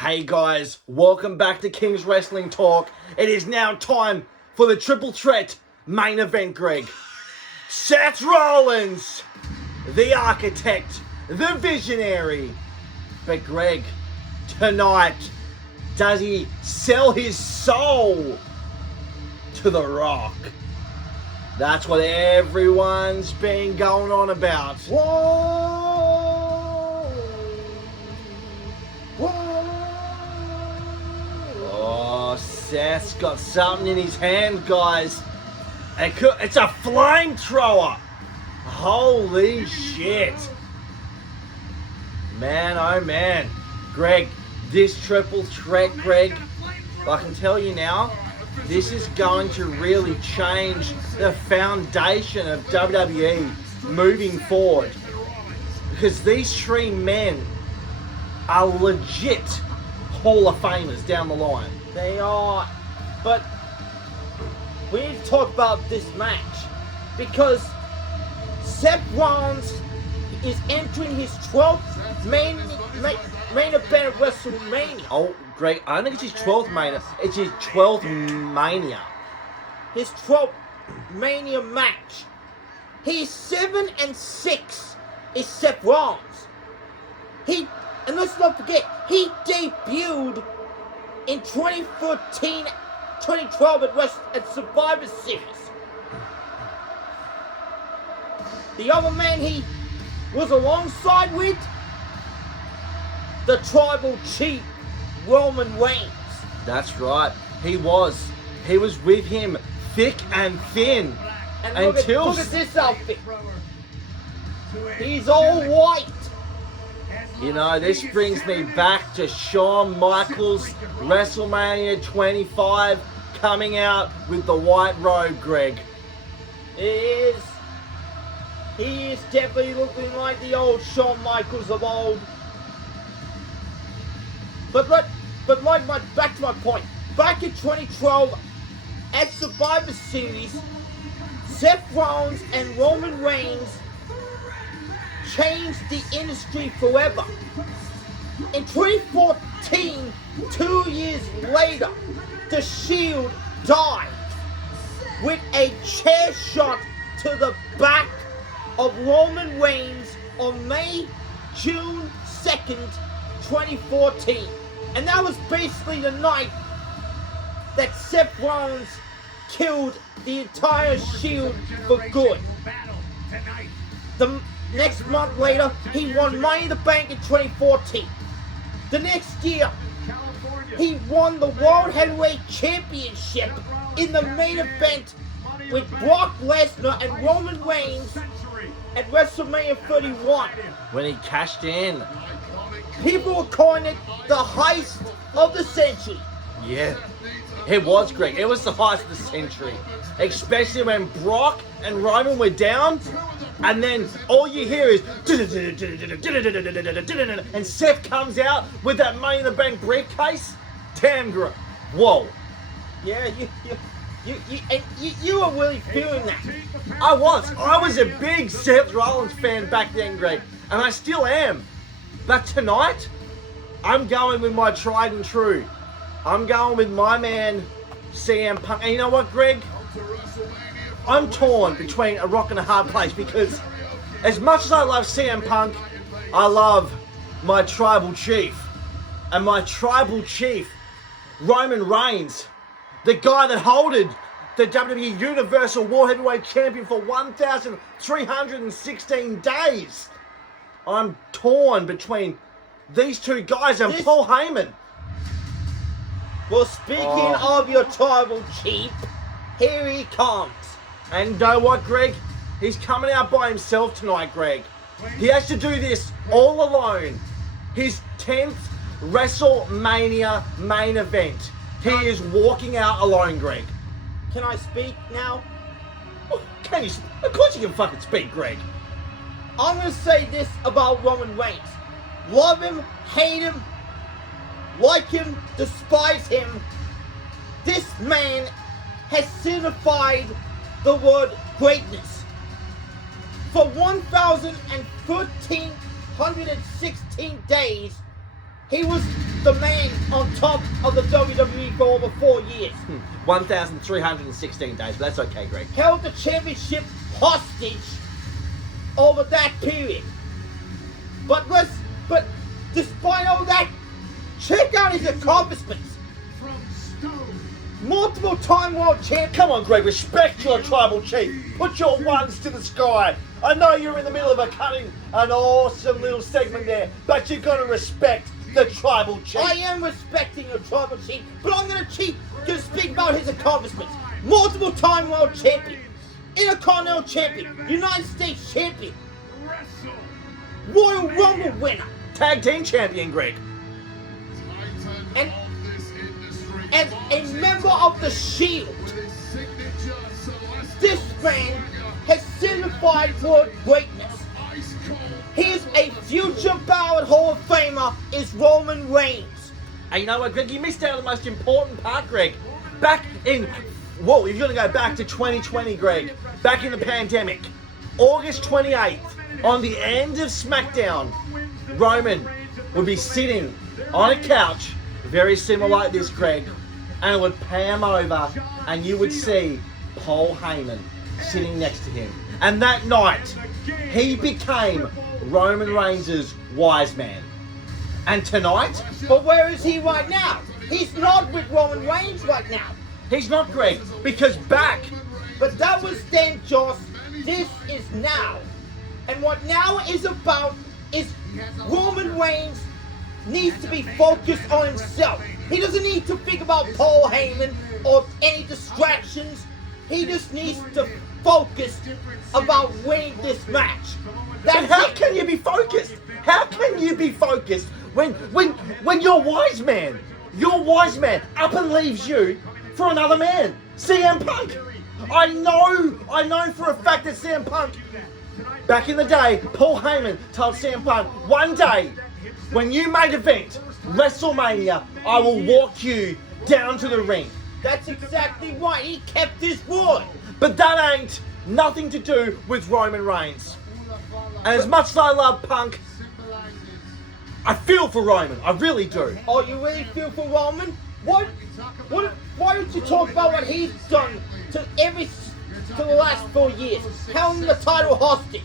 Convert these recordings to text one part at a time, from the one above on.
Hey guys, welcome back to King's Wrestling Talk. It is now time for the triple threat main event, Greg. Seth Rollins, the architect, the visionary. But Greg, tonight, does he sell his soul to The Rock? That's what everyone's been going on about. Whoa! Oh, Seth's got something in his hand, guys. It's a flamethrower. Holy shit. Man, oh man. Greg, this triple threat, Greg, I can tell you now, this is going to really change the foundation of WWE moving forward. Because these three men are legit Hall of Famers down the line. They are, but we need to talk about this match because Seth Rollins is entering his 12th main event of WrestleMania. Oh, Greg, I don't think it's his 12th Mania. It's his 12th Mania. His 12th Mania match. He's 7-6. Is Seth Rollins. And let's not forget, he debuted in 2014, 2012 at Survivor Series. The other man he was alongside with, the tribal chief, Roman Reigns. That's right. He was with him thick and thin. And until look at this outfit. He's all white. You know, this brings me back to Shawn Michaels, WrestleMania 25, coming out with the white robe, Greg. He is definitely looking like the old Shawn Michaels of old. Back to my point. Back in 2012, at Survivor Series, Seth Rollins and Roman Reigns changed the industry forever. In 2014, 2 years later, The Shield died with a chair shot to the back of Roman Reigns on June 2nd, 2014. And that was basically the night that Seth Rollins killed the entire Shield for good. The next month later, he won Money in the Bank in 2014. The next year, he won the World Heavyweight Championship in the main event with Brock Lesnar and Roman Reigns at WrestleMania 31. When he cashed in. People were calling it the heist of the century. Yeah, it was, Greg. It was the heist of the century. Especially when Brock and Roman were down, and then all you hear is and Seth comes out with that Money in the Bank briefcase. Damn, whoa. Yeah, you were really feeling that. I was a big Seth Rollins fan back then, Greg, and I still am. But tonight, I'm going with my tried and true. I'm going with my man, CM Punk. And you know what, Greg? I'm torn between a rock and a hard place because as much as I love CM Punk, I love my tribal chief. And my tribal chief, Roman Reigns, the guy that holded the WWE Universal World Heavyweight Champion for 1,316 days. I'm torn between these two guys and Paul Heyman. Well, speaking of your tribal chief, here he comes. And you know what, Greg? He's coming out by himself tonight, Greg. He has to do this all alone. His 10th WrestleMania main event. He is walking out alone, Greg. Can I speak now? Oh, can you? Of course you can fucking speak, Greg. I'm going to say this about Roman Reigns. Love him, hate him, like him, despise him. This man has signified the word greatness. For 1,116 days, he was the man on top of the WWE for over 4 years. 1,316 days, but that's okay, Greg. Held the championship hostage over that period. But despite all that, check out his accomplishments. Multiple time world champion. Come on, Greg, respect your tribal chief. Put your ones to the sky. I know you're in the middle of an awesome little segment there, but you've got to respect the tribal chief. I am respecting your tribal chief, but I'm gonna speak about his accomplishments. Multiple time world champion, Intercontinental champion, United States champion, Royal Rumble winner, Tag team champion, Greg. and a member of the Shield. This man has signified world greatness. He is a future Ballard Hall of Famer, is Roman Reigns. And you know what, Greg? You missed out on the most important part, Greg. Back in, whoa, you're going to go back to 2020, Greg. Back in the pandemic. August 28th, on the end of SmackDown, Roman would be sitting on a couch, very similar like this, Greg, and it would pan over, and you would see Paul Heyman sitting next to him. And that night, he became Roman Reigns' wise man. And tonight, But where is he right now? He's not with Roman Reigns right now. he's not, Greg, because back, But that was then, Josh. This is now. And what now is about is Roman Reigns needs to be focused on himself. He doesn't need to think about Paul Heyman or any distractions. He just needs to focus about winning this match. then That's how it. can you be focused? How can you be focused when your wise man up and leaves you for another man, CM Punk? I know for a fact that CM Punk, back in the day, Paul Heyman told CM Punk, one day, when you main event WrestleMania, I will walk you down to the ring. That's exactly right. He kept his word. But that ain't nothing to do with Roman Reigns. And as much as I love Punk, I feel for Roman. I really do. Oh, you really feel for Roman? Why don't you talk about what he's done to the last 4 years? Holding the title hostage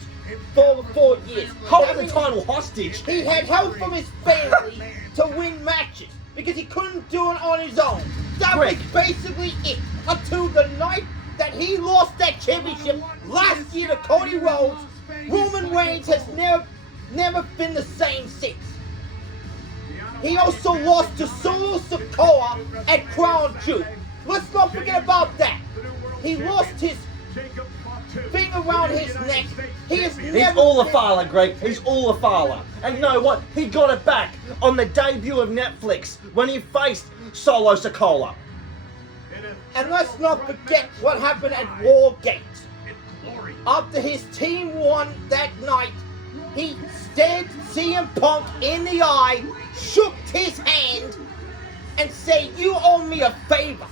for over 4 years. Holding the title hostage. He had help from his family to win matches because he couldn't do it on his own. That Greg. was basically it. Until the night that he lost that championship last year to Cody Rhodes, Roman Reigns has never been the same since. He also lost to Solo Sikoa at Crown Jewel. Let's not forget about that. He lost his thing around his neck. He's all a father, Greg. He's all a father. And you know what? He got it back on the debut of Netflix when he faced Solo Sikoa. And let's not forget what happened at War Games. After his team won that night, he stared CM Punk in the eye, shook his hand, and said, "You owe me a favor."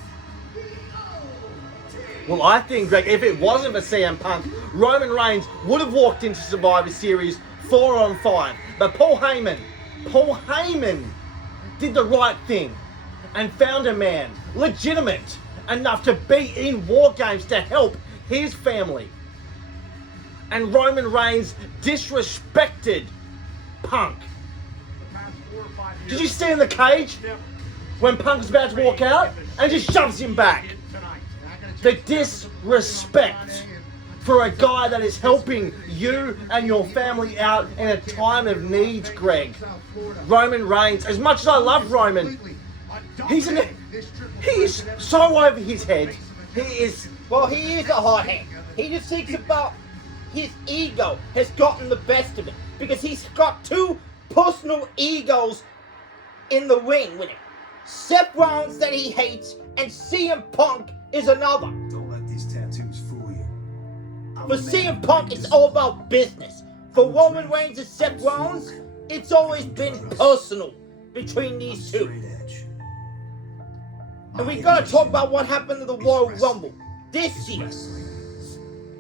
Well, I think, Greg, if it wasn't for CM Punk, Roman Reigns would have walked into Survivor Series 4-on-5. But Paul Heyman did the right thing and found a man legitimate enough to be in War Games to help his family. And Roman Reigns disrespected Punk. Did you see in the cage when Punk's about to walk out and just shoves him back? The disrespect for a guy that is helping you and your family out in a time of need, Greg. Roman Reigns, as much as I love Roman, he's so over his head. He is a hothead. He just thinks about his ego has gotten the best of him because he's got two personal egos in the ring with him. Seth Rollins that he hates and CM Punk is another. Don't let these tattoos fool you. For CM Punk, it's all about business. For Roman Reigns and Seth Rollins, it's always been personal between these two. And we gotta talk about what happened to the Royal Rumble this year.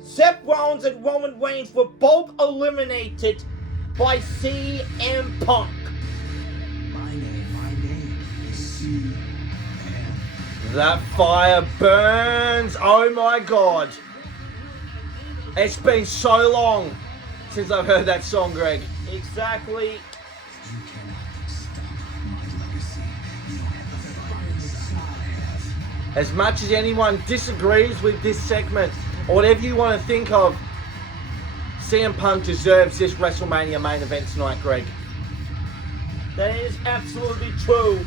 Seth Rollins and Roman Reigns were both eliminated by CM Punk. My name That fire burns. Oh my God. It's been so long since I've heard that song, Greg. Exactly. You cannot stop my legacy. As much as anyone disagrees with this segment, or whatever you want to think of, CM Punk deserves this WrestleMania main event tonight, Greg. That is absolutely true.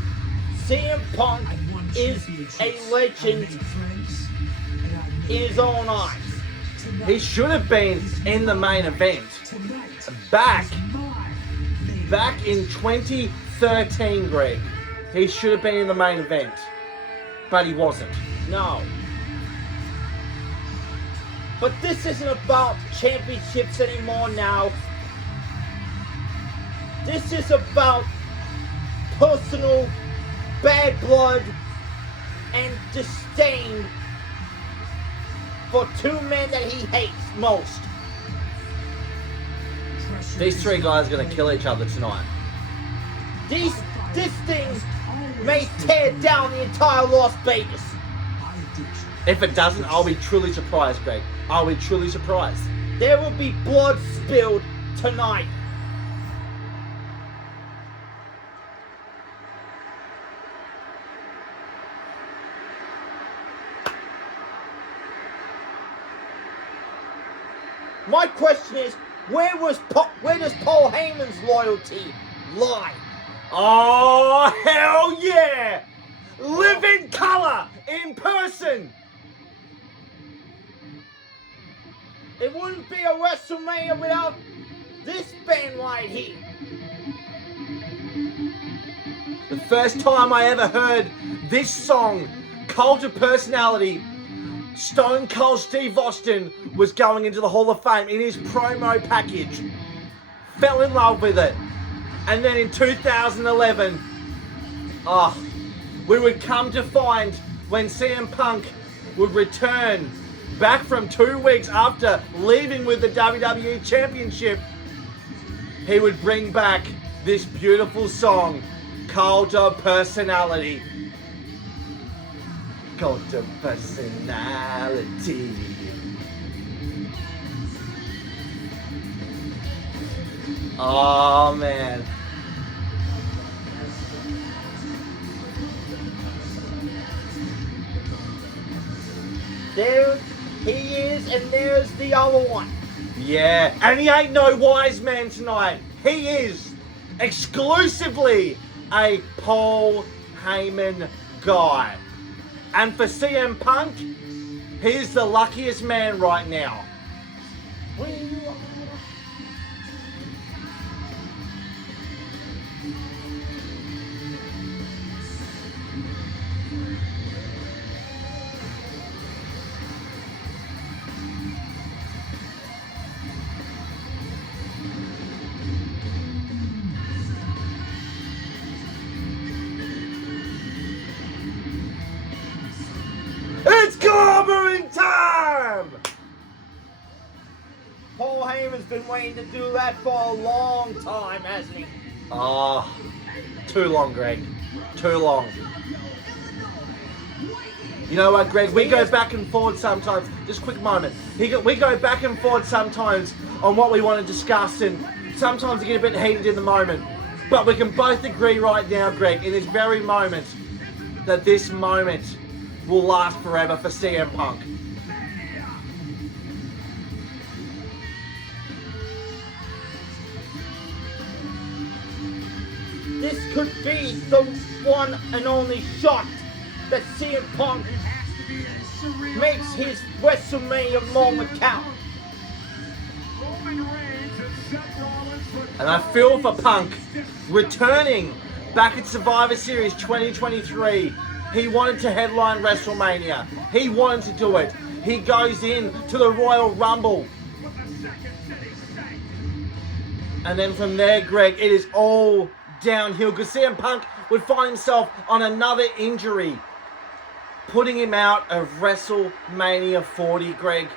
CM Punk is a legend in his own eyes. He should have been in the main event back in 2013, Greg. He should have been in the main event, but he wasn't. No. But this isn't about championships anymore now. This is about personal bad blood and disdain for two men that he hates most. These three guys are going to kill each other tonight. This thing may tear down the entire Las Vegas. If it doesn't, I'll be truly surprised, Greg. I'll be truly surprised. There will be blood spilled tonight. My question is, where does Paul Heyman's loyalty lie? Oh, hell yeah! Live in color, in person. It wouldn't be a WrestleMania without this band right here. The first time I ever heard this song, Cult of Personality, Stone Cold Steve Austin was going into the Hall of Fame in his promo package. Fell in love with it. And then in 2011, we would come to find when CM Punk would return back from 2 weeks after leaving with the WWE Championship, he would bring back this beautiful song, Cult of Personality. Cult of Personality. Oh man. There he is, and there's the other one. Yeah, and he ain't no wise man tonight. He is exclusively a Paul Heyman guy. And for CM Punk, he's the luckiest man right now. It's clobbering time! Paul Heyman's been waiting to do that for a long time, hasn't he? Oh, too long, Greg. Too long. You know what, Greg? We go back and forward sometimes. Just a quick moment. We go back and forward sometimes on what we want to discuss, and sometimes we get a bit heated in the moment. But we can both agree right now, Greg, in this very moment, that this moment will last forever for CM Punk. This could be the one and only shot that CM Punk makes his WrestleMania moment count. And I feel for Punk returning back at Survivor Series 2023. He wanted to headline WrestleMania. He wanted to do it. He goes in to the Royal Rumble. And then from there, Greg, it is all downhill because CM Punk would find himself on another injury, putting him out of WrestleMania 40, Greg.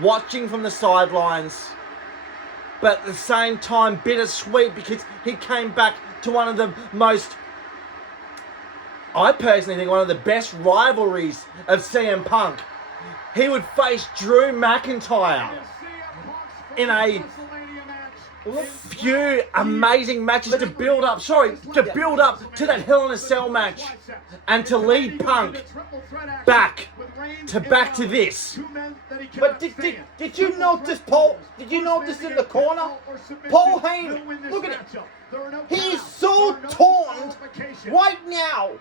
Watching from the sidelines, but at the same time bittersweet because he came back to one of the most I personally think one of the best rivalries of CM Punk. He would face Drew McIntyre in a few amazing matches to build up. To build up to that Hell in a Cell match and to lead Punk back to this. But did you notice Paul? Did you notice in the corner? Paul Heyman, look at it. He is so torn right now.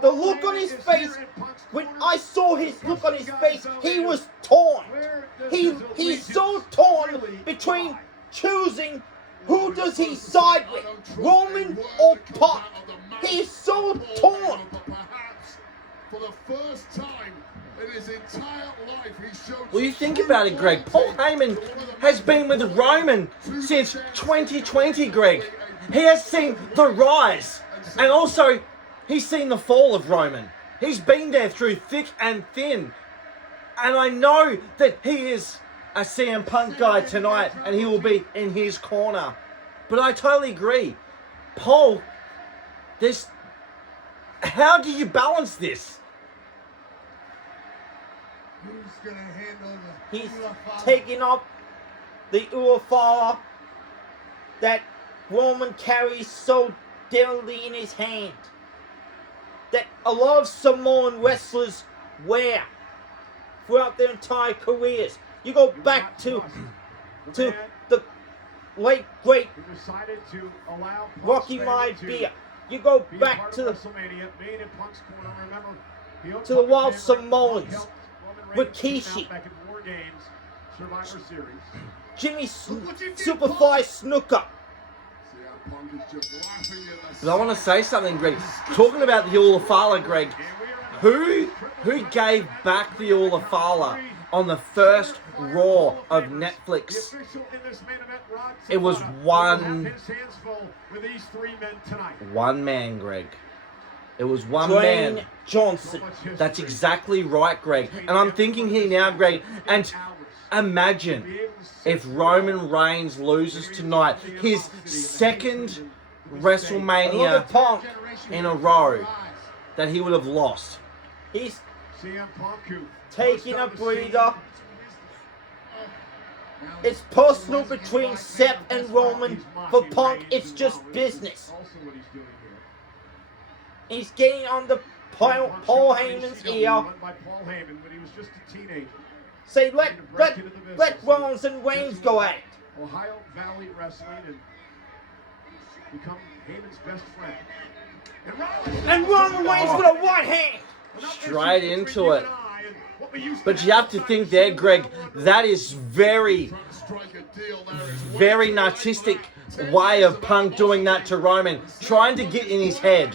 The look on his face, when I saw his look on his face, he was torn. He's so torn between choosing who does he side with, Roman or Punk. He's so torn. For the first time in his entire life, he showed. Well, you think about it, Greg. Paul Heyman has been with Roman since 2020, Greg. He has seen the rise, and also he's seen the fall of Roman. He's been there through thick and thin. And I know that he is a CM Punk guy tonight, and he will be in his corner. But I totally agree. Paul, how do you balance this? Who's gonna handle He's taking up the Urafara that Roman carries so delicately in his hand, that a lot of Samoan wrestlers wear throughout their entire careers. You go back to the late great Rocky Maivia. You go back to the Wild Samoans, Rikishi, Jimmy Superfly Snuka. But I want to say something, Greg. Talking about the Ulafala, Greg. Who gave back the Ulafala on the first Raw of Netflix? It was one man, Greg. It was one Dwayne man. Johnson. That's exactly right, Greg. And I'm thinking here now, Greg, and imagine if Roman Reigns loses tonight, his second WrestleMania in a row that he would have lost. He's taking a breather. It's personal between Seth and Roman. For Punk, it's just business. He's getting on the Paul Heyman's ear. Say, let Rollins and Reigns go at it. Ohio Valley Wrestling and become Heyman's best friend. And Roman Reigns with a right hand. Straight into it. But you have to think there, Greg, that is very narcissistic way of Punk doing that to Roman, trying to get in his head.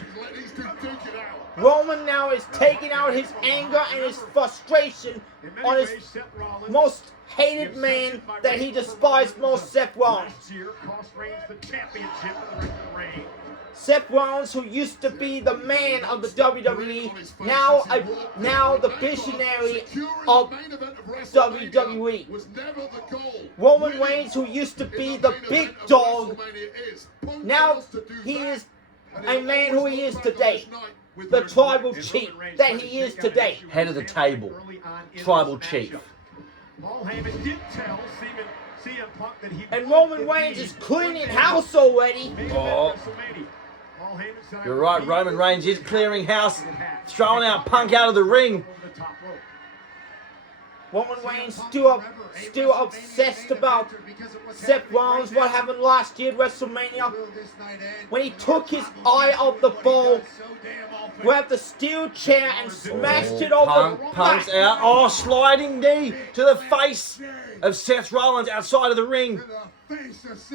Roman now is taking out his anger and his frustration on his most hated man that he despised most, Seth Rollins. Seth Rollins, who used to be the man of the WWE, now the visionary of WWE. Roman Reigns, who used to be the big dog, now he is a man who he is today. The tribal chief that he is today. Head of the table. Tribal chief. And Roman Reigns is cleaning house already. Oh. You're right, Roman Reigns is clearing house, throwing out Punk out of the ring. Roman Reigns still obsessed about Seth Rollins, what happened last year at WrestleMania, when he took his eye off the ball, grabbed the steel chair and smashed it over. Punk's out. Oh, sliding knee to the face of Seth Rollins outside of the ring.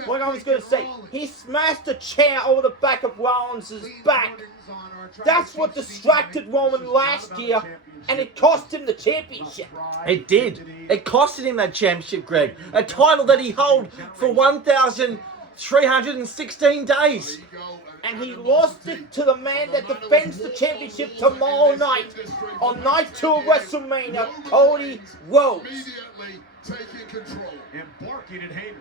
What I was going to say, he smashed a chair over the back of Rollins' back. That's what distracted Roman last year, and it cost him the championship. It did. It costed him that championship, Greg. A title that he held for 1,316 days. And he lost it to the man that defends the championship tomorrow night on night 2 of WrestleMania, Cody Rhodes. Taking control. And barking at Heyman.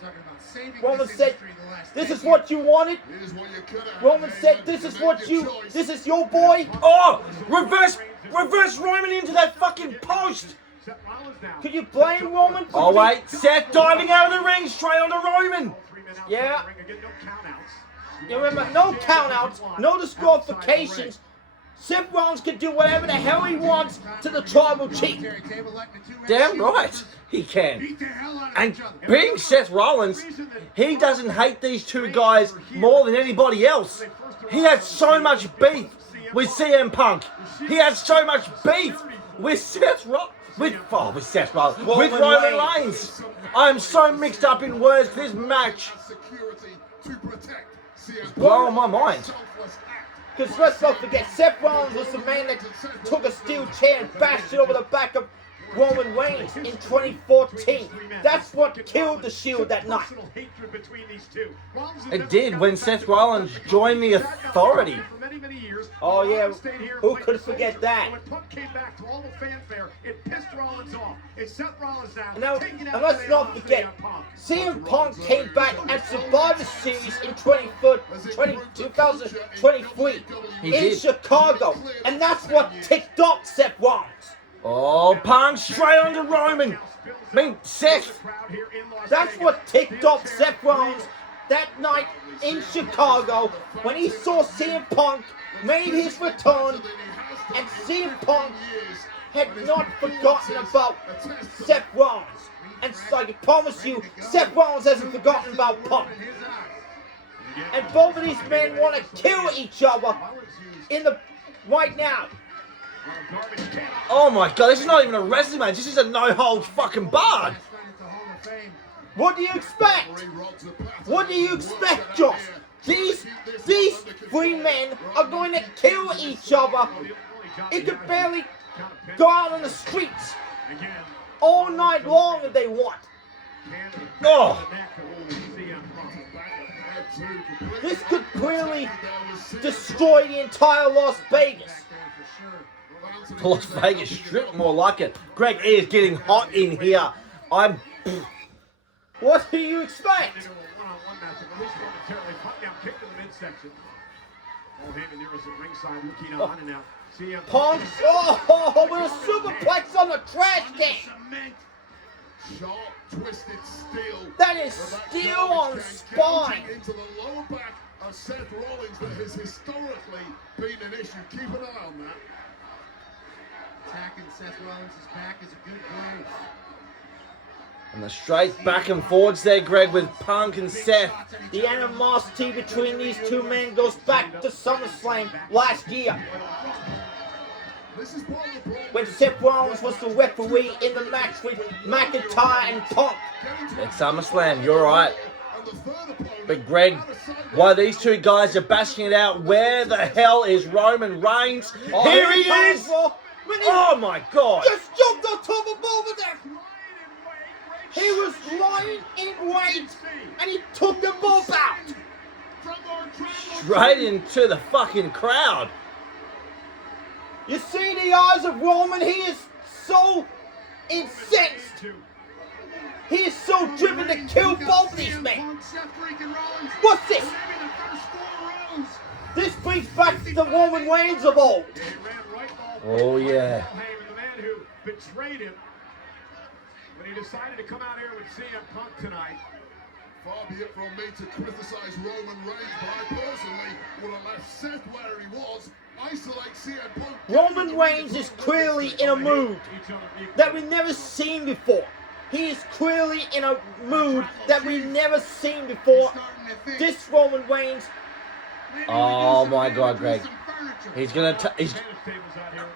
talking about saving Roman this said, industry in the last "This 10 is what you wanted." Here's what you could have. Roman said, "This is what this is your boy." Oh, reverse Roman into that fucking post. Seth Rollins now. Could you blame Roman? for Oh being- wait, Seth diving out of the ring straight onto Roman. All 3 men outside Yeah. the ring again, no countouts. You remember, no countouts, no disqualifications. Seth Rollins can do whatever the hell he wants to the tribal chief. Damn right, he can. Beat the hell out of And each other. being Seth Rollins, he doesn't hate these two guys more than anybody else. He has so much beef with CM Punk. He has so much beef with Seth Rollins. With Seth Rollins. With Roman Reigns. I am so mixed up in words for this match. Security to protect CM Blowing my mind. Selfless act. Because let's not forget, Seth Rollins was the man that took a steel chair and bashed it over the back of Roman Reigns in 2014. That's what killed the Shield that night. Personal hatred between these two. Rollins has It never did when gotten Seth back Rollins to joined the Authority. For many years. Oh, yeah. Rollins stayed here and Who played could the forget soldier. that? And when Punk came back to all the fanfare, it pissed Rollins off. It's Seth Rollins now. Now, taking out and let's the not forget, CM Punk came back at Survivor Series in 2023 He in did. Chicago. And that's what ticked off Seth Rollins. Oh, Punk straight onto Roman. I mean, Seth. That's what ticked off Seth Rollins that night in Chicago when he saw CM Punk made his return, and CM Punk had not forgotten about Seth Rollins. And so I can promise you, Seth Rollins hasn't forgotten about Punk. And both of these men want to kill each other right now. Oh my god, this is not even a wrestling match. This is a no-holds fucking barred. What do you expect? What do you expect, Josh? These three men are going to kill each other. It could barely go out on the streets all night long if they want. Oh, This could clearly destroy the entire Las Vegas. the Las Vegas Strip, more like it. Greg, it is getting hot in here. What do you expect? Punk, oh, with a superplex on the trash can. Sharp, twisted steel. That is steel on spine. Into the lower back of Seth Rollins that has historically been an issue. Keep an eye on that. Attacking Seth Rollins' back is a good move. And the straight back and forwards there, Greg, with Punk and Seth. The animosity between these two men goes back to SummerSlam last year, This is part of the problem. when Seth Rollins was the referee in the match with McIntyre and Punk. At SummerSlam, you're right. And the third opponent, But Greg, while these two guys are bashing it out, where the hell is Roman Reigns? Oh, Here he comes, is! bro. When he Oh my god! just jumped on top of both of them. He was lying in wait, and he took them both out. Straight into the fucking crowd. You see the eyes of Roman, he is so incensed. He is so driven to kill both these men. What's this? This brings back the Roman Reigns of old. Oh yeah. The man who betrayed him when he decided to come out here with CM Punk tonight. far be it from me to criticize Roman Reigns, but I personally would have left Seth where he was, isolate CM Punk. Roman Reigns is clearly in a mood that we've never seen before. He is clearly in a mood that we've never seen before. This Roman Reigns, Oh my god, Greg. He's gonna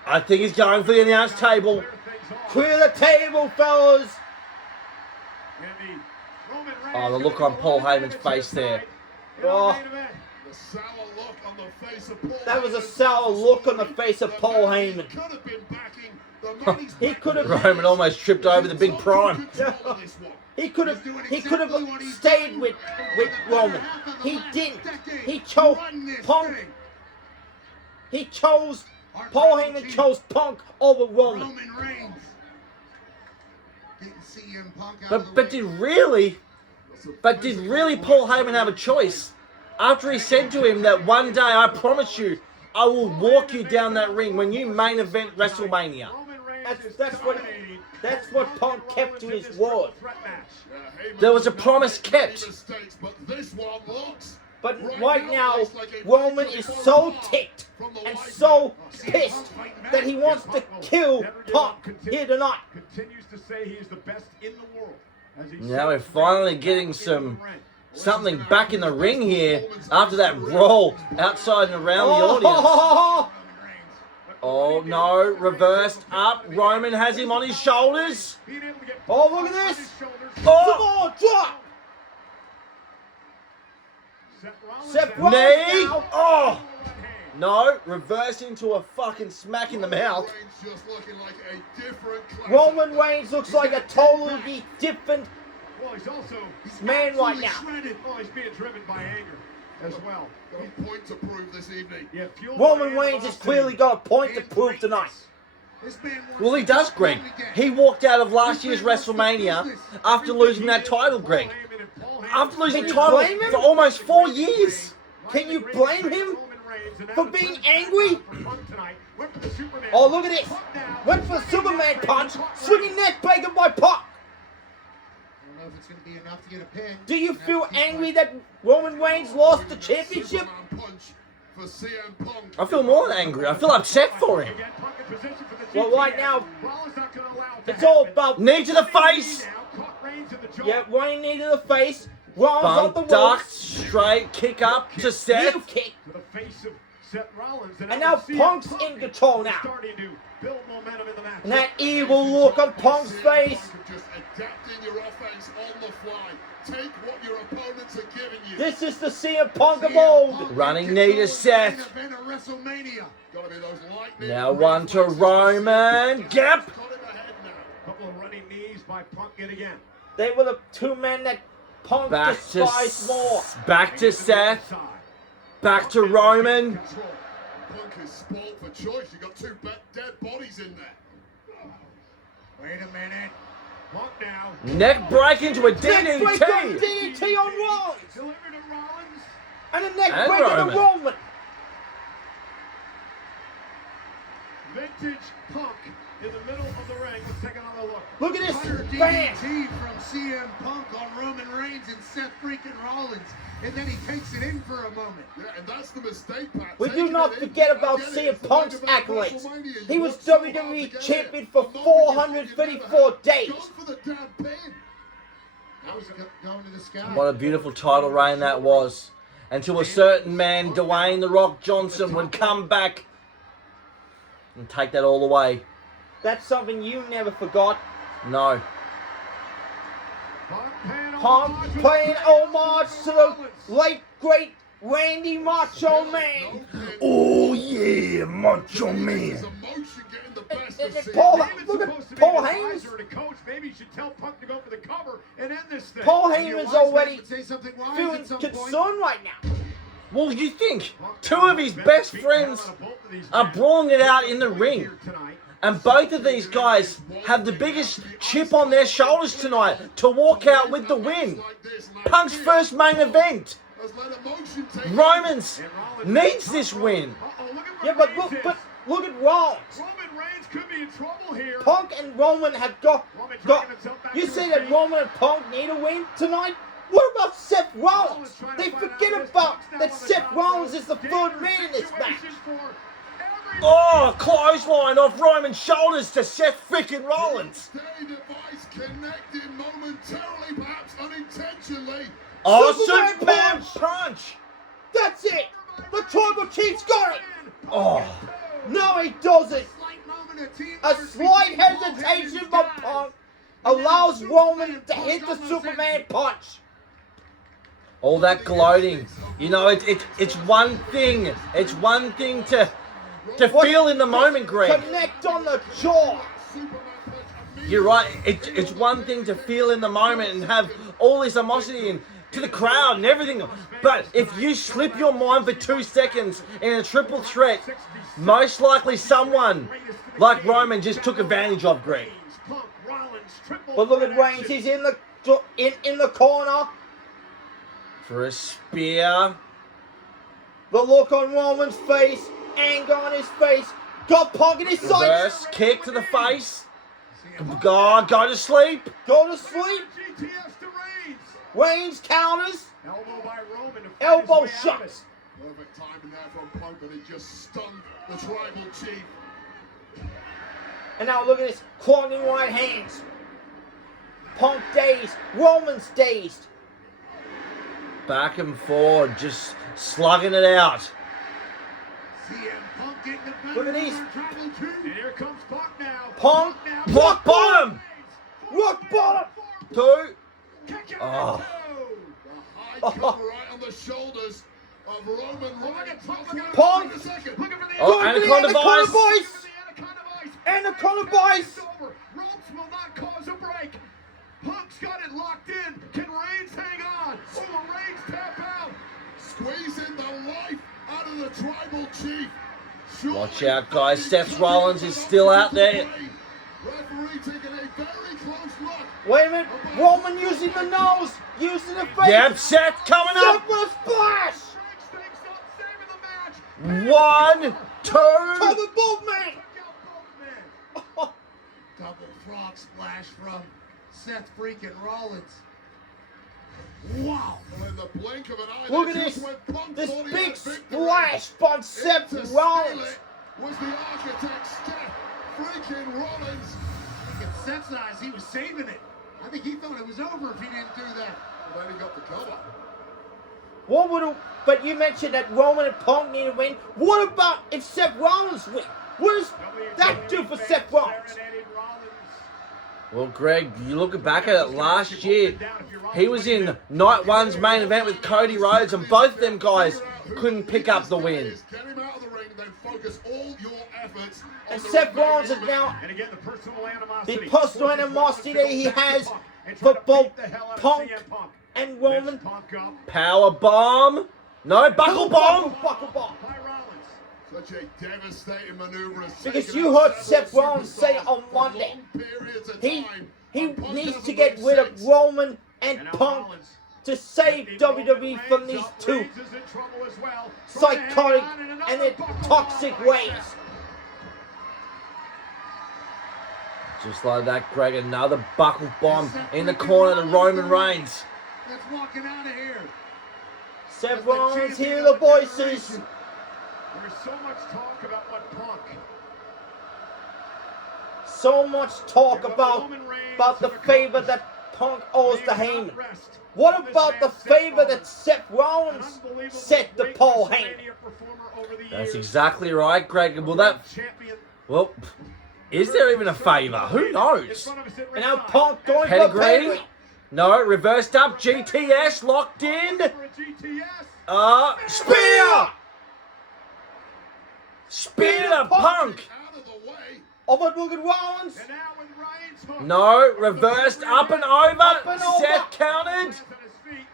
I think he's going for the announce table. clear the table, fellas. Oh, the look on Paul Heyman's face there. Oh, The sour look on the face of Paul that was a Heyman. sour look on the face of Paul Heyman. Could have been backing the man he's He could have, Roman almost tripped over the big prime. he could have stayed with Roman. He didn't. He chose Punk. He chose, Paul Heyman chose Punk over Roman. Roman Reigns. Getting CM Punk out of the But way. did really? But did really Paul Heyman have a choice? After he said to him that one day, I promise you, I will walk you down that ring when you main event WrestleMania. That's what Punk kept to his word. There was a promise kept. But right now, Roman is so ticked and so pissed that he wants to kill Punk here tonight. Continues to say he is the best in the world. Now we're finally getting something back in the ring here after that brawl outside and around the audience. Oh no, reversed up. Roman has him on his shoulders. Oh, look at this. Oh, Come on, drop. Seth Rollins knee. now. Oh, no, reverse into a fucking smack in the mouth. Roman Reigns looks like a totally different Well, he's also man right now. Well, he's being driven by anger as well. Got a point to prove this evening. Yeah, fueled Roman by Reigns has animosity clearly got a point to and prove tonight. This man wants Well, he to does, get Greg. going again. He walked out of last year's WrestleMania after losing that title, Greg. After losing the Can you title blame him? for almost 4 years. Can you blame him for being angry? Oh, look at this. Went for the Superman punch, swinging neck breaker by Punk. I don't know if it's going to be enough to get a pin. Do you feel angry that Roman Reigns lost the championship? Superman punch for CM Punk. I feel more than angry. I feel upset for him. Well, right now, it's all about Knee to the face. yeah, Reigns knee to the face. Rollins off the Bump, duck, ropes. straight, kick up to Heel Seth. kick. To the face of Seth Rollins, And now Punk's in control now. Starting to build momentum in the match. And that evil look on Punk's face. Just adapting your offense on the fly. Take what your opponents are giving you. This is the CM Punk of old. Running knee to Seth. WrestleMania. Gotta be those lightning Now one to Roman. Gap. Got him ahead now. Couple of running knees by Punk yet again. They were the two men that Punk Back to despised more. Seth. Back to Roman. Control. Punk is spoiled for choice. You got two dead bodies in there. Wait a minute. Punk now. Neck break into a Neck breaker DDT. DDT on Rollins. Delivered to Rollins. And a neck And breaker to Roman. Roman. Vintage Punk in the middle of the ring. Let's take another look. Look at Cutter this fan. DDT from CM Punk on Roman Reigns and Seth freaking Rollins. And then he takes it in for a moment. Yeah, and that's the mistake, Pat. We do Taking not it in. forget I about get it. CM It's the Punk's main event of accolades. WrestleMania. He You was worked so hard to WWE get champion it. for The moment you thought you'd 434 never have days. Go for the damn pin. That was going to the sky. What a beautiful title reign that was. Until a certain man, Dwayne "The Rock" Johnson, would come back and take that all away. That's something you never forgot. No. Punk playing homage to the late great Randy Macho Man. Oh yeah, Macho His Man. emotion getting the best of CM Paul, Punk. Heyman's look supposed at to be Paul an Heyman. advisor and a coach. Maybe you should tell Punk to go for the cover and end this thing. Paul And your Heyman's wise man already would say something wise feeling at some concerned point. right now. Well, you think two of his best friends are brawling it out in the ring. And both of these guys have the biggest chip on their shoulders tonight to walk out with the win. Punk's first main event. Has let emotion take Romans needs this win. Yeah, but look at Rollins. Roman Reigns could be in trouble here. Punk and Roman have got. You say that Roman and Punk need a win tonight? What about Seth Rollins? They forget about that Seth Rollins is the third man in this match. Oh, clothesline off Roman's shoulders to Seth freaking Rollins. Steady device connected momentarily, perhaps unintentionally. Oh, Superman Superman punch. That's it. The Tribal Chief's got it. Oh, No, he doesn't. Slight moment of team A versus slight team. Paul hesitation Heyman's from guys. Punk allows Roman to hit the Superman punch. all that gloating. You know, it's one thing. It's one thing to feel in the moment, Greg. Connect on the jaw. You're right. It's one thing to feel in the moment and have all this animosity and to the crowd and everything. But if you slip your mind for 2 seconds in a triple threat, most likely someone like Roman just took advantage of Greg. But look at Reigns. He's in the corner. For a spear. The look on Roman's face, anger on his face. Got Punk in his Reverse sights. kick to the face. God, go to sleep. Go to sleep. GTS to Reigns. Reigns counters. Elbow by Roman. to fight Elbow his way out of it. shots. Perfect timing there from Punk, but it just stunned the tribal chief. And now look at this, clogging right hands. Punk dazed, Roman's dazed. Back and forward, just slugging it out. CM Punk getting the better Look at of these. our tribal chief. And here comes Punk now. Punk, now. Rock bottom. rock bottom. 2. Kick Oh. out. The high cover right on the shoulders of Roman Reigns. Punk. Wait a second. Looking for the Oh, Going for the Anaconda Anaconda Vice. Vice. Anaconda Vice. Over. Ropes will not cause a break. Punk's got it locked in. Can Reigns hang on? Or will Reigns tap out? Squeezing the life out of the tribal chief. Surely Watch out, guys. Seth Rollins is still out there. Referee taking a very close look. Wait a minute, Roman using the nose, using the face. Yep, Seth coming Seth up. with a splash. Reigns thinks not saving the match. 1, 2. Cover both men. Took out both men. Double frog splash from Seth freaking Rollins. Wow. Well, in the blink of an eye, Look at just this, when Punk this thought he big had victory, splash by in Seth to seal Rollins. it was the architect, Seth freaking Rollins. In Seth's eyes, he was saving it. I think he thought it was over if he didn't do that. Well, then he got the cover. What would? But you mentioned that Roman and Punk need to win. What about if Seth Rollins win? What does that do for Seth Rollins? Serenaded Rollins. Well, Greg, you look back at it last year. He was in Night 1's main event with Cody Rhodes, and both them guys couldn't pick up the win. Get him out of the ring, then focus all your efforts on And the Seth remaining Rollins is match. now And again, the personal animosity. the personal animosity that he has for both Punk and Roman. Punk up Power bomb. No, buckle bomb. Buckle bomb. by Rollins. Such a devastating maneuver. has Because taken you out heard several Seth Rollins say superstars on for Monday, long periods of He time. he Punk needs hasn't to get been rid of since. Roman and And now Punk Rollins. to save With the WWE Roman from Reigns these up, two Reigns is in trouble as well. Trying to hang psychotic on, and and another their buckle toxic bomb by ways. Seth. Just like that, Greg, another buckle bomb in the corner to Roman Reigns. That's walking out of here. Seth Rollins, hear the voices. There's so much talk about what Punk. So much talk about the favor that Punk owes to Heyman. What about the favor that Seth Rollins set to Paul Heyman? That's exactly right, Greg. Well, is there even a favor? Who knows? And now Punk going for Pedigree? pedigree. No, reversed up. GTS locked in. Spear! Spear to Punk. Out of the way. Oh, but look at Rollins. No, reversed up and over. Up and over. Seth countered.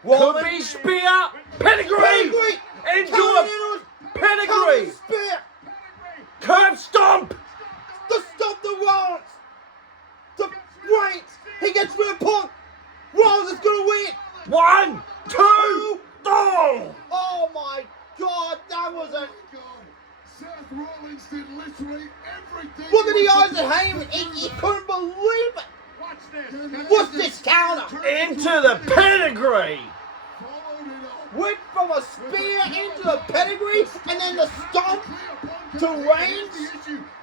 Could Roman. be spear. Pedigree. Pedigree. Into Counter a into pedigree. counter spear. Curb stomp. To stop the Rollins. To Reigns. He gets rid of Punk. Rollins is going to win. 1, 2, oh! Oh my God, that was a... God. Seth Rollins did literally everything. Look at he the was eyes of Heyman. He couldn't believe it. Watch this. What's this counter? Into the pedigree. Followed it up. Went from a spear into the pedigree and then the stomp to Reigns.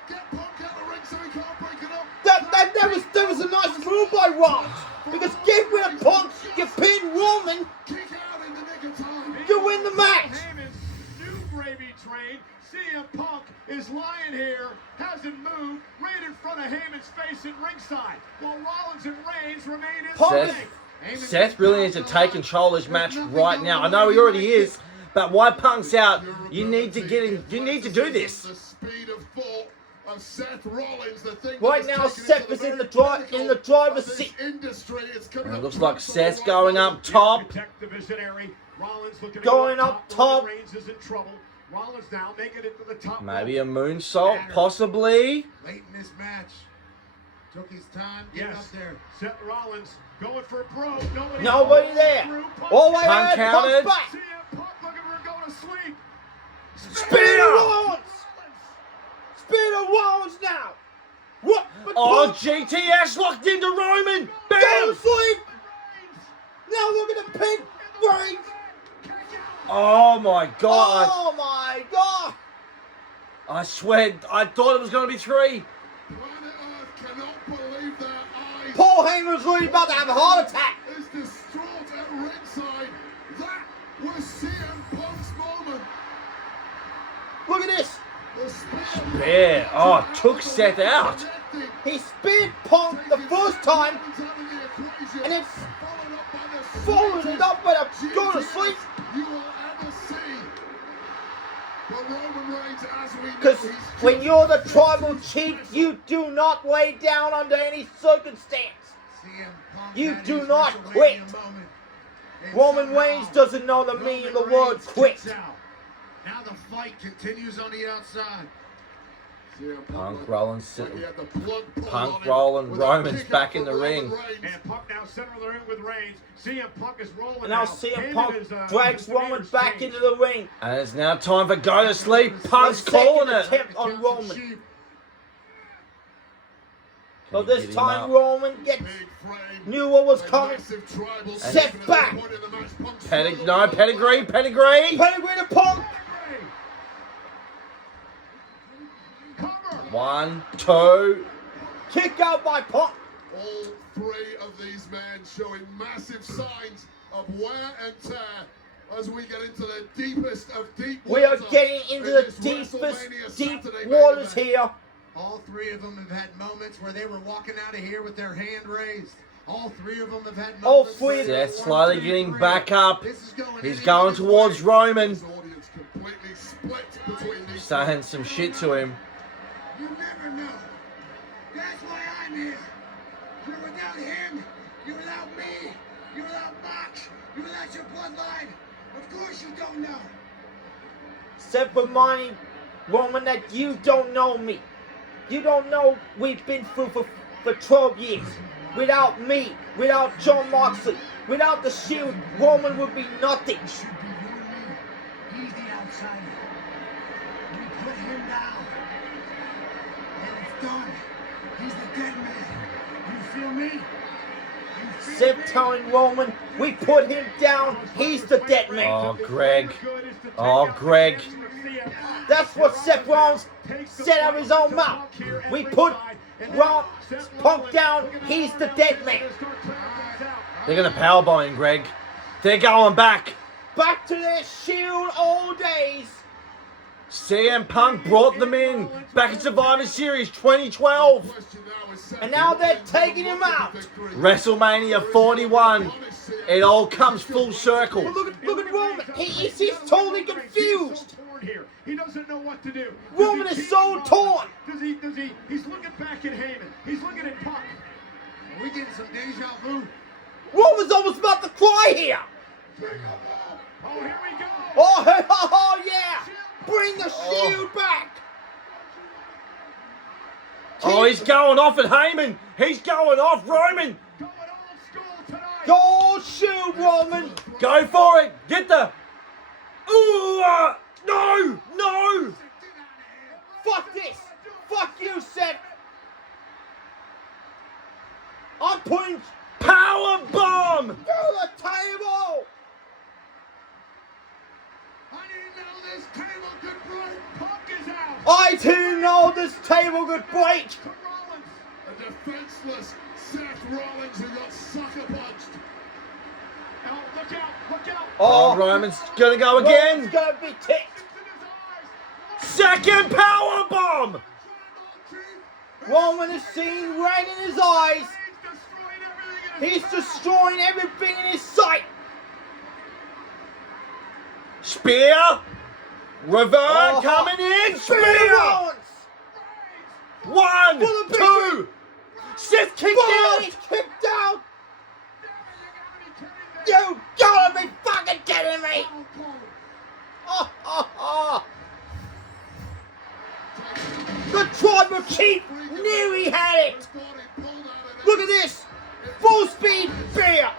Get Punk out of the ring so he can't break it up. That was a nice move by Rollins. Because get rid of Punk, you pin Roman, Kick out in the nick of time. you win the match. Heyman's new gravy train. CM Punk is lying here, hasn't moved, right in front of Heyman's face at ringside, while Rollins and Reigns remain in Punk the is- ring. Seth really needs to take control of this match right now. I know he already is, but while Punk's out, you need to get him. You need to do this. The speed of thought of Seth Rollins, the thing Right that now, has taken Seth it is to in the very driver's pinnacle of seat. this industry. It's coming And it up looks like close Seth's right going now. up top. Protect the visionary. Rollins looking to Going go up top. Roman Reigns is in trouble. Rollins now making it to the top. Maybe a moonsault, possibly. Late in this match. Took his time getting Yes. up there. Seth Rollins Going for broke. Nobody there. All the way Punk ahead, counted. Punk's back. CM Punk looking for going to sleep. Spear Rollins. Spear Rollins now. What? But Oh, Punk, GTS locked into Roman. go to Bam! sleep. Now look at the pin. Reigns. Oh my God. Oh my God. I swear, I thought it was going to be 3. Planet Earth cannot believe their eyes. Paul Heyman's really about to have a heart attack. Is distraught at ringside. That was CM Punk's moment. Look at this. The spear Yeah. Oh, took Seth out. He speared Punk the first time and then followed it up with a go to sleep. You will ever see. But Roman Reigns, as we know, Because he's when you're the tribal chief, you do not lay down under any circumstance. You do not quit. Roman Reigns doesn't know the meaning of the word quit. Now the fight continues on the outside. Punk, Rollins, He had the plug pulled Punk, on him Rollins, with a Roman's kick back from in the Roman ring. Reigns. And Punk now center of the ring with Reigns. CM Punk is rolling And now now. CM Heyman Punk is, drags Roman misdemeanors back changed. into the ring. And it's now time for go to sleep. Punk's The second calling it. attempt on Roman. Cheap, So Can you this get him time up? Roman gets big frame, knew what was a coming. massive tribal Set segment at back. this point in the match. Punk's Pedigree, still no, on the pedigree, way. pedigree. Pedigree to Punk. Cover. 1, 2. Kick out by Punk. All 3 of these men showing massive signs of wear and tear as we get into the deepest of deep We are water getting into in the this deepest WrestleMania deep Saturday main waters event. here. All 3 of them have had moments where they were walking out of here with their hand raised. All 3 of them have had All moments. 3 where of they them. were Seth slowly 1, 2, getting 3. back up. This is going He's any going which towards way. Roman. This audience completely split between these Saying some shit to him. You never know. That's why I'm here. You're without him. You're without me. You're without Mox. You're without your bloodline. Of course you don't know. Seth reminding Roman that you don't know me. You don't know we've been through for 12 years. Without me, without John Moxley, without the Shield, Roman would be nothing. It should be you and me. He's the outsider. We put him down. And it's done. He's the dead man. You feel me? You feel Seth me? telling Roman, we put him down, he's the dead man. Oh, Greg. Oh, Greg. That's what Seth Rollins said out of his own mouth. We put Punk down, he's the dead man. They're going to powerbomb him, Greg. They're going back. Back to their Shield old days. CM Punk brought them in. Back in Survivor Series 2012. question now is Seth And now they're Rollins taking him unlocking out. the victory. WrestleMania 41. It all comes full circle. Well, look at Roman. He's totally confused. He doesn't know what to do. Roman is so torn. He's looking back at Heyman. He's looking at Punk. Are we getting some deja vu? Roman's almost about to cry here. Oh, here we go. Oh, yeah. Bring the Shield back. Oh, he's going off at Heyman. He's going off Roman. Going old school tonight. Go Shield, Roman. Go for it. Get the... Ooh, no, no. Fuck this. Fuck you, Seth. I'm putting Power bomb. through the table. I didn't know this table could break. Punk is out. I didn't know this table could break. To Rollins. A defenseless Seth Rollins who got sucker punched. Oh, look out. Look out. Oh, Roman's going to go again. Roman's gonna be ticked. In his eyes. Second power bomb. Roman is seeing red in his eyes. He's destroying everything in his He's destroying everything in his sight. Spear. Revert Oh, coming in. Spear Spear. Rollins. 1, For the 2. Seth kicked out. Rollins kicked out. You gotta be fucking kidding me. Oh. The tribal chief knew he had it. Look at this. Full speed, bam!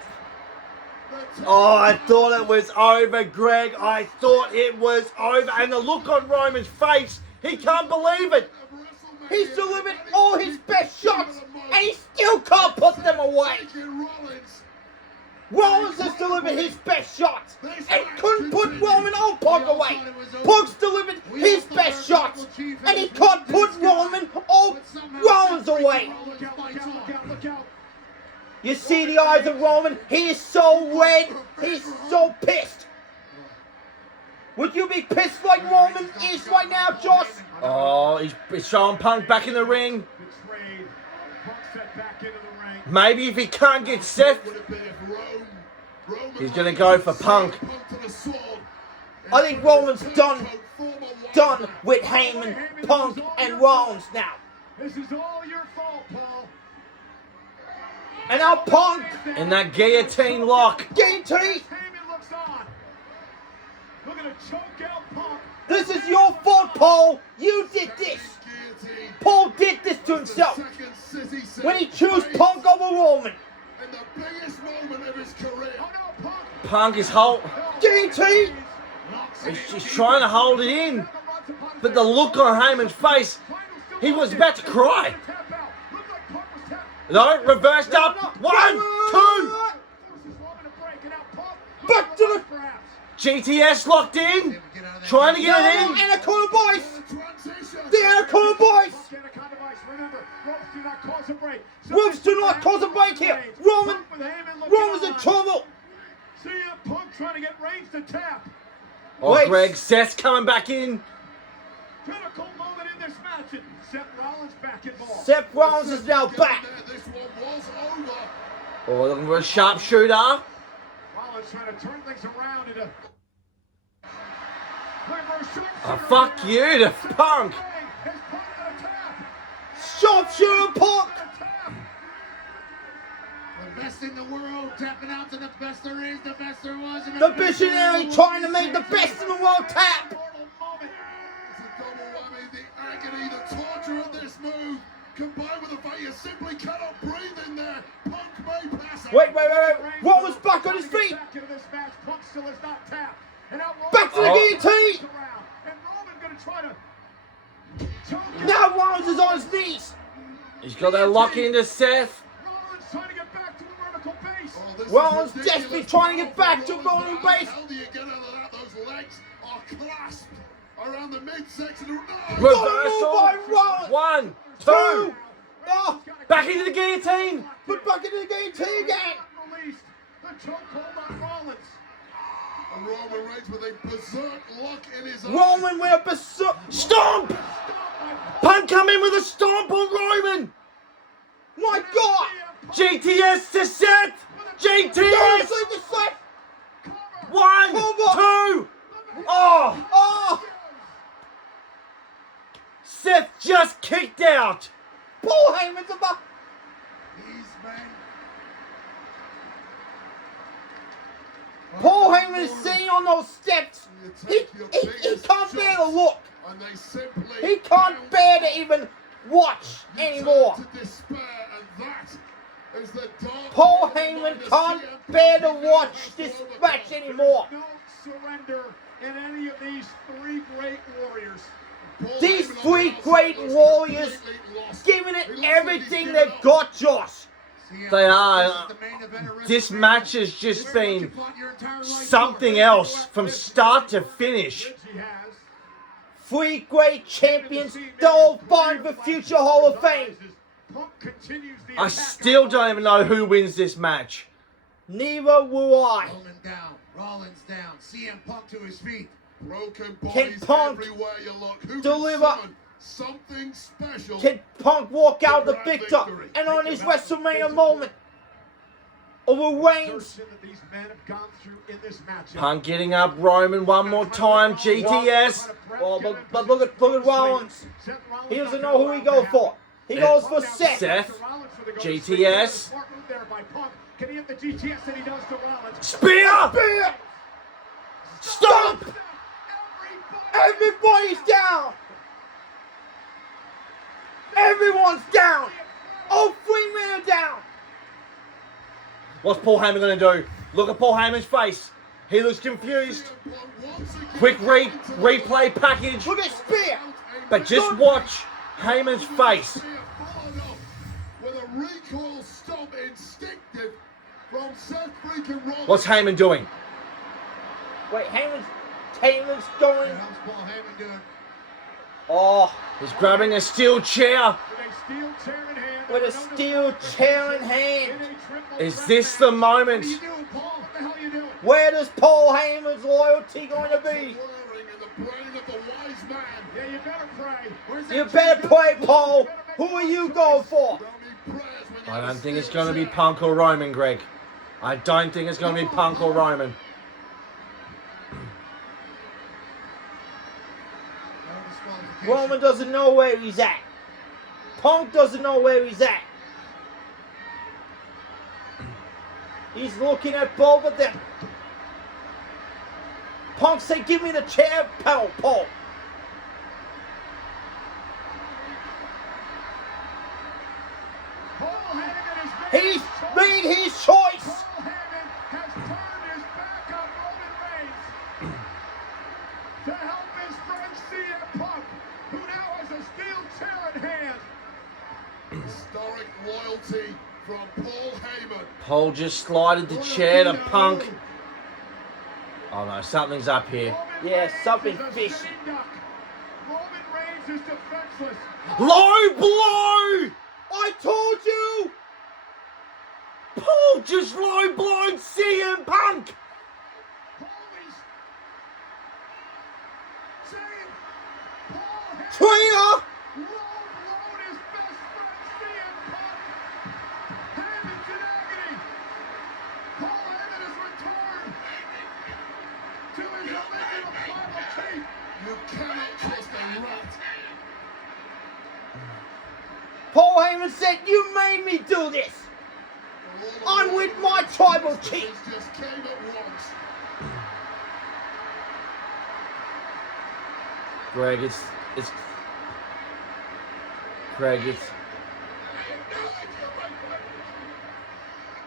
Oh, I thought it was over, Greg. I thought it was over. And the look on Roman's face, he can't believe it. He's delivered all his best shots, and he still can't put them away. Rollins has delivered his best shots, and couldn't put Roman or Punk away. Punk's delivered his best shots, and he can't put Roman or Rollins away. Look out, look out. You see the eyes of Roman? He is so red. He's so pissed. Would you be pissed like Roman is right now, Josh? Oh, he's showing Punk back in the ring. Betrayed. Punk set back into the ring. Maybe if he can't get Seth, he's going to go for Punk. I think Roman's done with Heyman, Punk, and Rollins now. This is all your fault, Paul. And now Punk, In that guillotine lock. guillotine. Heyman looks on. Looking to choke out Punk. This is your fault, Paul. You did this. Paul did this to himself when he chose Punk over Roman. In the biggest moment of his career. Oh no, Punk. Punk is Guillotine. he's trying to hold it in. But the look on Heyman's face, he was about to cry. No, reversed up. 1, 2. Back to the GTS locked in. Trying to get it in. Anaconda boys. The Anaconda boys. Remember, ropes do not cause a break. Ropes do not cause a break here. Roman's in trouble. CM Punk trying to get Reigns to tap. Oh, Wait. Greg, Seth's coming back in. Critical moment in this match. And Seth Rollins back involved. Seth Rollins is now back. This one was over. Oh, looking for a sharpshooter. Rollins trying to turn things around into. Oh, fuck you to Punk. Sharpshooter Punk. The best in the world, tapping out to the best there is, the best there was. And The visionary trying to make the best in the world tap. It's a double whammy. The agony, the torture of this move, combined with the fact you simply cannot breathe in there. Punk may pass out. Wait. Roman's back on his feet. Back into this match. Punk still is not tapped. And now Back to the guillotine. And Roman going to try to choke him. Now Rollins is on his knees. He's got that lock into Seth. Rollins trying to get back to a vertical base. Oh, this is Rollins ridiculous. desperately trying to get back to Roman base. How do you get out of that? Those legs are clasped around the midsection. No! Reversal. by Rollins. 1, 2. Two. Oh, Back into the guillotine. put back into the guillotine again. Released. The chokehold on Rollins. And Roman Reigns with a berserk lock in his eye. Roman with a berserk. Stomp. Punk come in with a stomp on Roman. My God. GTS to Seth. GTS. Seriously, the Seth. 1, 2. Oh, Oh, Seth just kicked out. Paul Heyman's about. These men. Paul Heyman is sitting on those steps. You He take your biggest can't bear to shots, look. and they simply He can't bear to even watch You turn anymore. to despair, and that is the dark Paul side of Heyman the can't CM bear to Punk watch Master this Overcome. match anymore. No surrender in any of these three great warriors. Paul These Heyman on three the outside great was warriors completely lost. giving it He looks everything like he's they've given up. got, Josh. CM They Punk, are. this is the main event of This WrestleMania. match has just Where been you fought your entire life something for. else from start to finish. He has. Three great champions, they're all vying for future Hall of Fame. Punk continues the I attack still on don't even know who wins this match. Neither will I. Roman down, Rollins down, CM Punk to his feet. Broken Can bodies Punk everywhere you look. Who deliver- can summon something special? Can Punk walk out the victor and on his WrestleMania moment over Reigns? that these men have gone through in this matchup. Punk getting up Roman one more time. GTS. Oh, but look at Rollins. He doesn't know who he goes for. He goes for Seth. Seth. GTS. Can he hit the GTS that he does to Rollins? Spear. Spear. Stomp. Everybody's down. Everyone's down. All three men are down. What's Paul Heyman going to do? Look at Paul Heyman's face. He looks confused. Quick replay package. Look at Spear. But just watch Heyman's face. With a recoil stomp instinctive from Seth freaking Rollins. What's Heyman doing? Wait, Heyman's going. How's Paul Heyman doing? Oh, He's grabbing a steel chair. with a steel chair in hand. Is this the moment? What are you doing, Paul? What the hell are you doing? Where does Paul Heyman's loyalty going to be? Whirring in the brain of the wise man. Yeah, you better pray. Where's You that better check? pray, You Paul. better make Who the are right you choice. going for? Don't need prayers when you I have don't a think it's steel going to be chair. Punk or Roman, Greg. I don't think it's going to be Punk or Roman. No disqualification. Roman doesn't know where he's at. Punk doesn't know where he's at. He's looking at both of them. Punk said, give me the chair, Paul. Paul Heyman has made He's his choice. made his choice. Paul Heyman has turned his back on Roman Reigns to help his friend CM Punk, who now has a steel chair in hand. Historic loyalty from Paul Heyman. Paul just slided the chair to Punk. Oh no, something's up here. Roman Yeah, Reigns something is a fishy. sitting duck. Roman Reigns is defenseless. Low blow! I told you. Paul just low blowed CM Punk! Holy Shane! Paul Heyman Traitor. low-blowed his best friend CM Punk. Heyman's in agony. Paul Heyman has returned to his original tribal chief. You cannot trust a rat. Paul Heyman said, you made me do this. I'm with my tribal chief. It just came at once. Greg, Greg,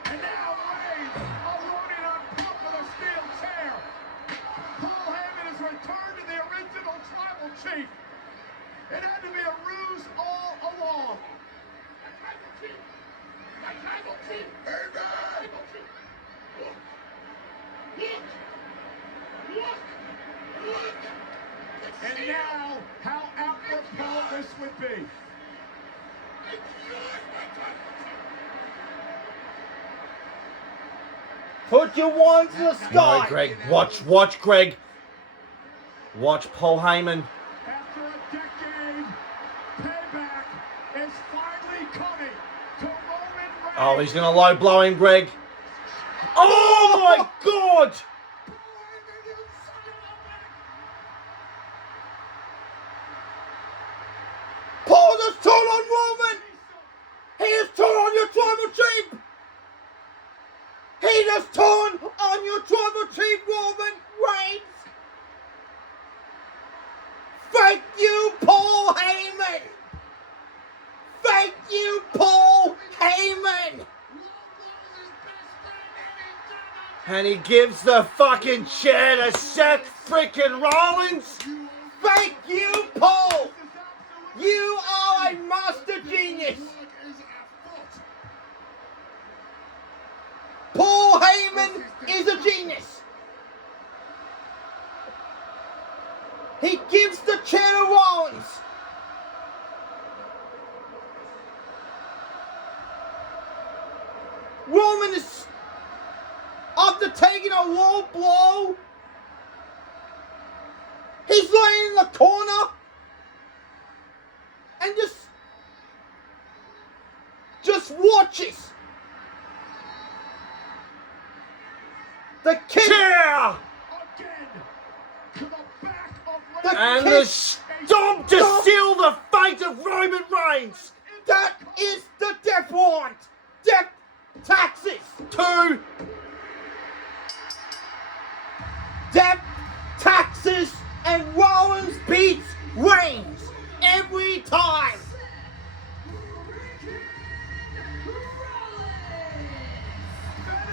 And now Reigns unloading on Punk with a steel chair. Paul Heyman has returned to the original tribal chief. It had to be a ruse all along. And now, how apropos this would be. Put your wands in the no, sky. Greg, watch, Greg. Watch Paul Heyman. After a decade, payback is finally coming to Roman Reigns. Oh, he's gonna low blow him, Greg. Oh my God! Paul has turned on Roman. He has turned on your tribal chief. He has turned on your tribal chief, Roman Reigns. Thank you, Paul Heyman. Thank you, Paul Heyman. And he gives the fucking chair to Seth freaking Rollins. Thank you, Paul. You are a master genius. Paul Heyman is a genius. He gives the chair to Rollins. Roman is, after taking a low blow, he's laying in the corner and just watches. The kid Chair! Again, to the back of The Reigns. And the stomp to seal the fate of Roman Reigns. that is the death warrant. Death taxes. 2. Death taxes, and Rollins beats Reigns every time. Finish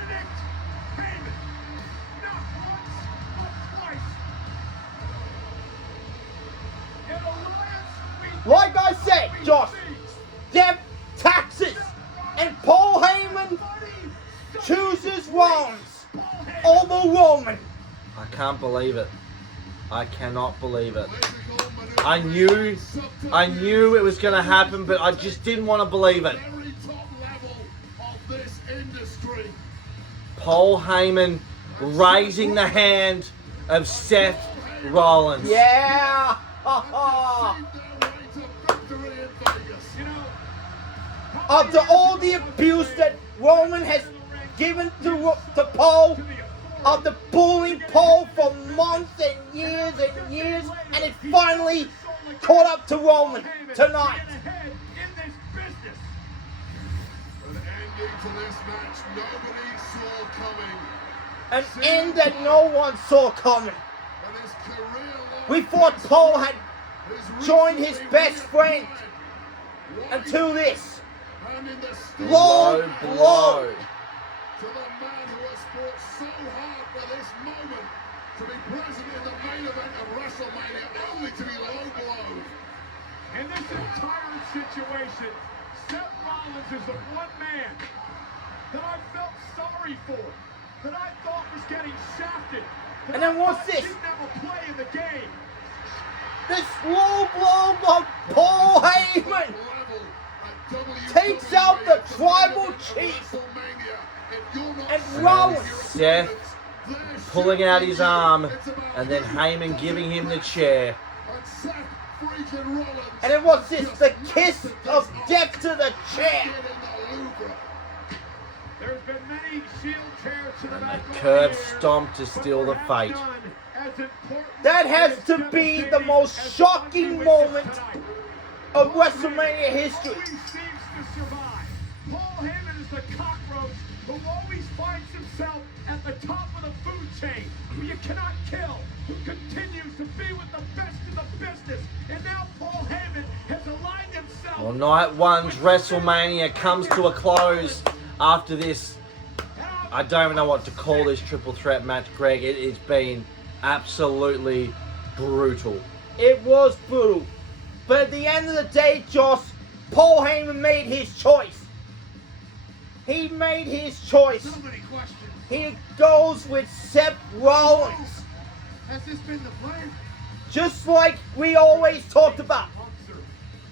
Josh, death, taxes, and Paul Heyman chooses Rollins over Roman. I can't believe it. I cannot believe it. I knew it was going to happen, but I just didn't want to believe it. Very top level of this industry. Paul Heyman raising the hand of Seth Rollins. Yeah. Ha ha. Their way to victory in Vegas. You know, After all the abuse that Roman has given to Paul, after bullying Paul for months and years, and it finally caught up to Roman tonight. ahead in this business. An ending to this match nobody saw coming. An end that no one saw coming. And his career-long We thought Paul had is joined his recently best friend redefined. until this. And in the steel Low blow. to the man who has fought so hard for this moment to be present in the main event of WrestleMania, only to be low blown. In this entire situation, Seth Rollins is the one man that I felt sorry for, that I thought was getting shafted. that And then I what's thought this? didn't have a play in the game. This low blow of Paul Heyman Level at WWE takes out the tribal event of chief WrestleMania. If you're not and seeing Rollins. your Seth opponents, there pulling should out be his you. arm, It's about and then who Heyman does giving it him the best. chair. And Seth freaking Rollins And then what's this? just The kiss mastered of this death art. to the chair. Get in the Louvre. There's been many shield chairs to the And back the over curb the years, stomp to but steal the perhaps fight. none as important That has and to as be the devastating most as the shocking one we moment witnessed tonight. of WrestleMania history. Always seems to survive. Paul Heyman is the cockroach who always finds himself at the top of the food chain, who you cannot kill, who continues to be with the best in the business. And now Paul Heyman has aligned himself. Well, night one's WrestleMania comes to a close after this. I don't even know what to call this triple threat match, Greg. It's been absolutely brutal. It was brutal. But at the end of the day, Josh, Paul Heyman made his choice. He made his choice. So many questions. He goes with Seth Rollins. Has this been the plan? Just like we always talked about. Months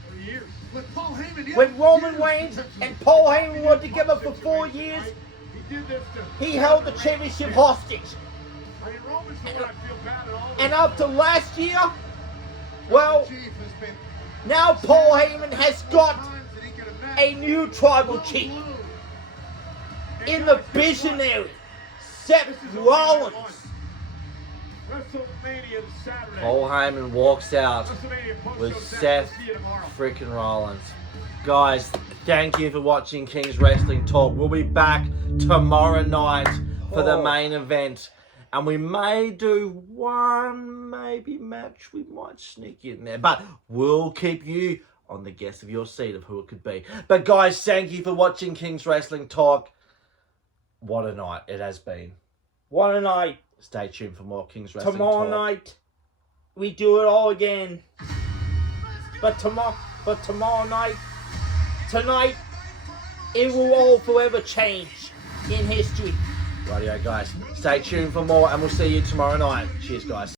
or years. With Paul Heyman, yeah, When Roman years Reigns potentially. and Paul Heyman were together for 4 years, He did this to. he held the championship hostage. I mean, Roman's the one I feel bad at all. And after last year, well, Chief has been now Paul Heyman has got times that he could have met. a new tribal chief in the visionary, Seth Rollins. WrestleMania this Saturday. Paul Heyman walks out WrestleMania post-show with Saturday. Seth See you tomorrow. freaking Rollins. Guys, thank you for watching King's Wrestling Talk. We'll be back tomorrow night for the main event. And we may do one maybe match we might sneak in there. But we'll keep you on the guess of your seat of who it could be. But guys, thank you for watching King's Wrestling Talk. What a night it has been. What a night. Stay tuned for more King's Wrestling Tomorrow Talk. night, we do it all again. But tomorrow night, tonight, it will all forever change in history. Rightio, guys. Stay tuned for more, and we'll see you tomorrow night. Cheers, guys.